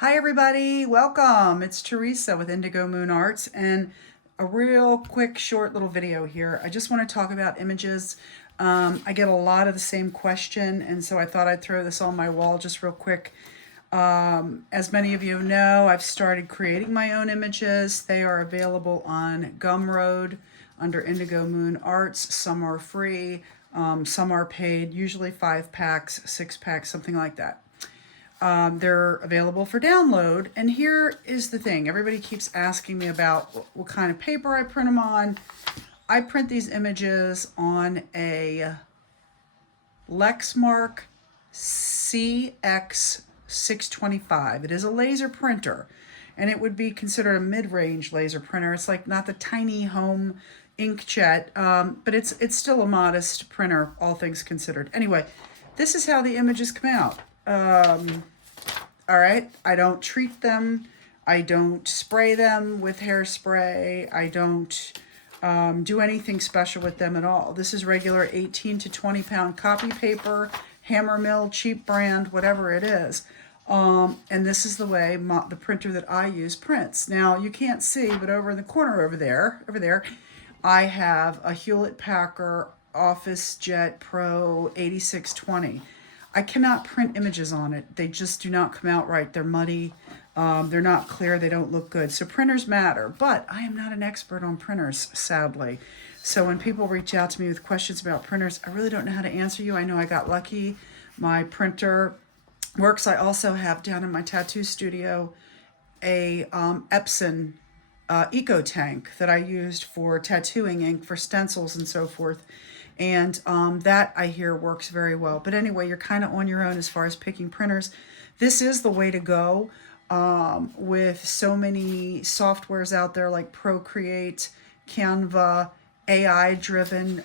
Hi everybody, welcome. It's Teresa with Indigo Moon Arts and a real quick short little video here. I just want to talk about images. I get a lot of the same question, and so I thought I'd throw this on my wall just real quick. As many of you know, I've started creating my own images. They are available on Gumroad under Indigo Moon Arts. Some are free, some are paid, usually 5 packs, 6 packs, something like that. They're available for download. And here is the thing. Everybody keeps asking me about what kind of paper I print them on. I print these images on a Lexmark CX625. It is a laser printer, and it would be considered a mid-range laser printer. It's like not the tiny home inkjet, but it's still a modest printer, all things considered. Anyway, this is how the images come out. All right, I don't treat them. I don't spray them with hairspray. I don't do anything special with them at all. This is regular 18 to 20 pound copy paper, hammer mill, cheap brand, whatever it is. And this is the way the printer that I use prints. Now you can't see, but over in the corner over there, I have a Hewlett-Packard Office Jet Pro 8620. I cannot print images on it. They just do not come out right. They're muddy. They're not clear. They don't look good. So printers matter, but I am not an expert on printers, sadly. So when people reach out to me with questions about printers, I really don't know how to answer you. I know I got lucky. My printer works. I also have down in my tattoo studio a Epson Eco Tank that I used for tattooing ink for stencils and so forth. And that I hear works very well. But anyway, you're kind of on your own as far as picking printers. This is the way to go with so many softwares out there like Procreate, Canva, AI-driven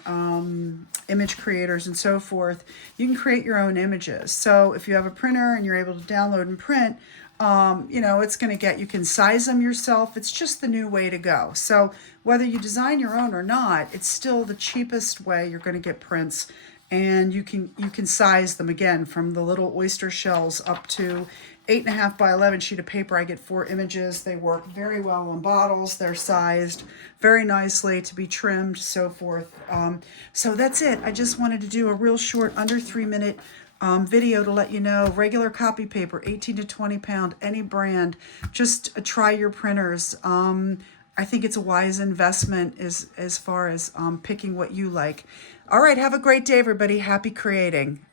image creators and so forth. You can create your own images. So if you have a printer and you're able to download and print, it's going to you can size them yourself. It's just the new way to go. So whether you design your own or not, it's still the cheapest way you're going to get prints. And you can size them again from the little oyster shells up to 8.5 by 11 sheet of paper. I get 4 images. They work very well on bottles. They're sized very nicely to be trimmed, so forth. So that's it. I just wanted to do a real short, under 3-minute video to let you know, regular copy paper, 18 to 20 pound, any brand. Just try your printers. I think it's a wise investment as far as picking what you like. All right, have a great day, everybody. Happy creating.